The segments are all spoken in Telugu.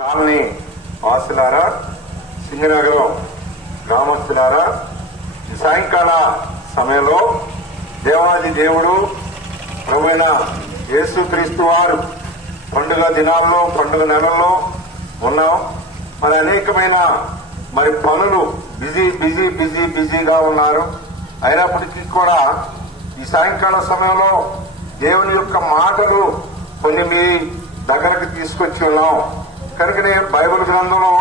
కాలనీ వాసులారా, సింగనగరం గ్రామస్తులారా, సాయంకాల సమయంలో దేవాది దేవుడు ప్రభువైన యేసుక్రీస్తు వారు పండుగ దినాల్లో పండుగ నెలల్లో ఉన్నాం. మరి అనేకమైన పనులు బిజీగా ఉన్నారు. అయినప్పటికీ కూడా ఈ సాయంకాల సమయంలో దేవుని యొక్క మాటలు కొన్ని మీ దగ్గరకు తీసుకొచ్చి ఉన్నాం. కనుకనే బైబిల్ గ్రంథంలో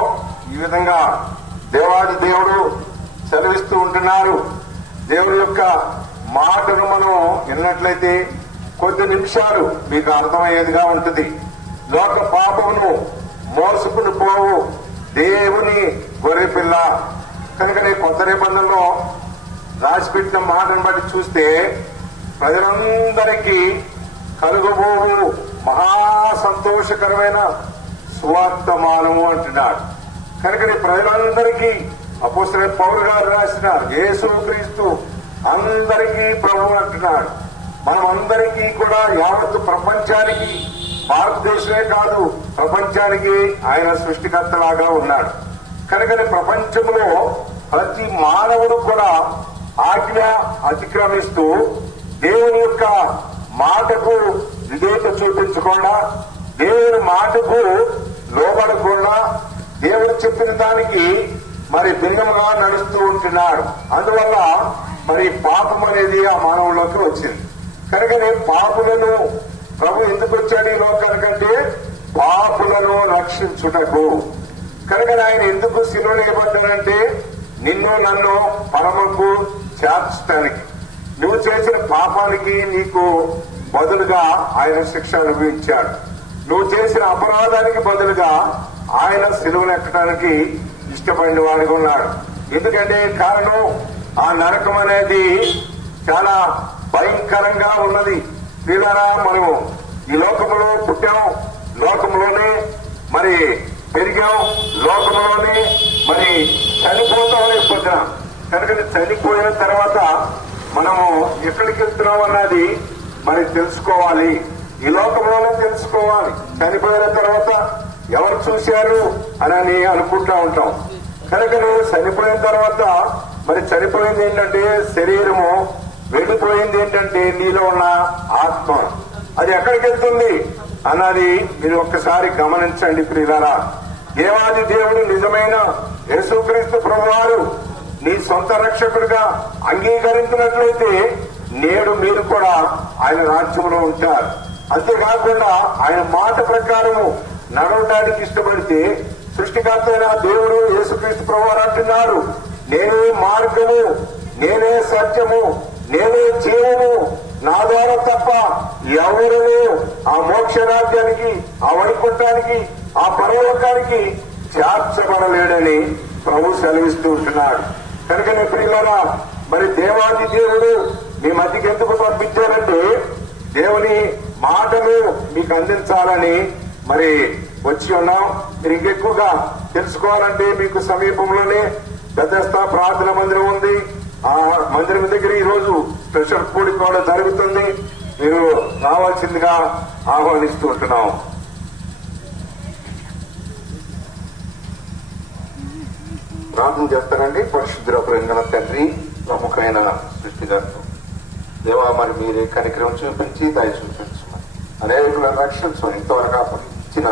ఈ విధంగా దేవాది దేవుడు చదివిస్తూ ఉంటున్నారు. దేవుని యొక్క మాటను మనం విన్నట్లయితే కొద్ది నిమిషాలు మీకు అర్థమయ్యేదిగా ఉంటుంది. లోక పాపమును మోసుకుని పోవు దేవుని గొర్రెపిల్ల. కనుకనే కొత్త నిబంధనలో రాసిపెట్టిన మాటను బట్టి చూస్తే ప్రజలందరికీ కలుగబోవు మహా సంతోషకరమైన సువార్తమానము అంటున్నాడు. కనుకనే ప్రజలందరికీ అపోస్తలుడైన పౌలు గారు రాసినారు, యేసుక్రీస్తు అందరికీ ప్రభు అంటున్నాడు. మనమందరికీ కూడా యావత్తు ప్రపంచానికి, భారతదేశమే కాదు ప్రపంచానికి ఆయన సృష్టికర్తలాగా ఉన్నాడు. కనుకనే ప్రపంచంలో ప్రతి మానవుడు కూడా ఆజ్ఞ అతిక్రమిస్తూ దేవుని యొక్క మాటకు విధేయత చూపించకుండా, దేవుని మాటకు లోబడకుండా, దేవుడు చెప్పిన దానికి భిన్నముగా నడుస్తూ ఉంటున్నాడు. అందువల్ల పాపం అనేది ఆ మానవుల్లోకి వచ్చింది. కనుకనే పాపులను ప్రభు ఎందుకు వచ్చాడు ఈ లోకానికంటే పాపులను రక్షించుటకు. కనుక ఆయన ఎందుకు శిలువలో వేయబడ్డాడంటే నిన్ను నన్ను పరమకు చేర్చడానికి. నువ్వు చేసిన పాపానికి నీకు బదులుగా ఆయన శిక్ష అనుభవించాడు. నువ్వు చేసిన అపరాధానికి బదులుగా ఆయన శిలువను ఎక్కడానికి ఇష్టపడిన వాడిగా ఉన్నాడు. ఎందుకంటే కారణం ఆ నరకం అనేది చాలా భయంకరంగా ఉన్నది. వీళ్ళరా మనము ఈ లోకంలో పుట్టాం, లోకంలోనే పెరిగాం, లోకంలోనే చనిపోతామని పొద్దున. కనుక చనిపోయిన తర్వాత మనము ఎక్కడికి వెళ్తున్నాం అన్నది తెలుసుకోవాలి. ఈ లోకంలోనే తెలుసుకోవాలి. చనిపోయిన తర్వాత ఎవరు చూశారు అని అనుకుంటా ఉంటాం. కనుక చనిపోయిన తర్వాత చనిపోయింది ఏంటంటే శరీరము, వెళ్ళిపోయింది ఏంటంటే నీలో ఉన్న ఆత్మ. అది ఎక్కడికి వెళ్తుంది అన్నది మీరు ఒక్కసారి గమనించండి ప్రియులారా. దేవాది దేవుడు నిజమైన యేసుక్రీస్తు ప్రభువారు నీ సొంత రక్షకుడిగా అంగీకరించినట్లయితే నేడు మీరు కూడా ఆయన రాజ్యంలో ఉంటారు. అంతేకాకుండా ఆయన మాట ప్రకారము నడవడానికి ఇష్టపడితే సృష్టికర్త అయిన దేవుడు యేసుక్రీస్తు ప్రభువారు అంటున్నారు, నేనే మార్గము, నేనే సత్యము, నేనే జీవము, నా ద్వారా తప్ప ఎవరు ఆ మోక్ష రాజ్యానికి, ఆ వైకుంఠానికి, ఆ పరలోకానికి చేర్చబడలేడని ప్రభు సెలవిస్తూ ఉంటున్నాడు. కనుక ప్రియులారా, దేవాది దేవుడు మీ మధ్యకి ఎందుకు పంపించారంటే దేవుని మాటలు మీకు అందించాలని వచ్చి ఉన్నాం. మీరు ఇంకెక్కువగా తెలుసుకోవాలంటే మీకు సమీపంలోనే బెతెస్దా ప్రార్థన మందిరం ఉంది. ఆ మందిరం దగ్గర ఈ రోజు స్పెషల్ కూడిక కూడా జరుగుతుంది. మీరు రావాల్సిందిగా ఆహ్వానిస్తూ ఉంటున్నాం. ప్రార్థన చేస్తానండి. పరిశుద్ధ ప్రేమ తండ్రి, ప్రముఖమైన సృష్టికర్త దేవా, మీరే కనికరం చూపించి దయ చూపించమని, అనేకుల రక్షించమని, ఇంతవరకు ఇచ్చిన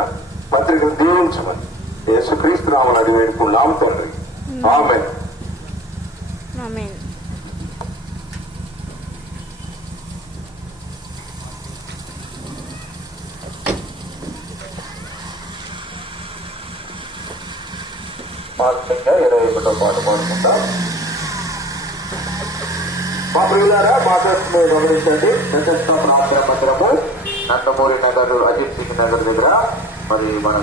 పత్రికలు దీవించమని యేసుక్రీస్తు నామమున అడిగి వేడుకున్నాము తండ్రి. ఆమేన్. పాట 21వ పాట పాడుకుంటాం. మా ప్రియులారా, మాట్లాడుతూ గమనించండి. బెతెస్దా ప్రార్థన మందిరము నందమూరి నగర్, అజిత్ సింగ్ నగర్ దగ్గర మన